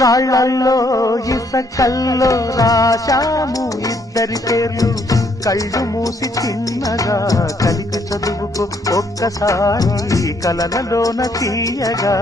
రాళ్ళల్లో ఇసకల్లో రాశాము ఇద్దరి పేర్లు కళ్ళు మూసి చిన్నగా కలిగి చదువుకు ఒక్కసారి కలలలోన తీయగా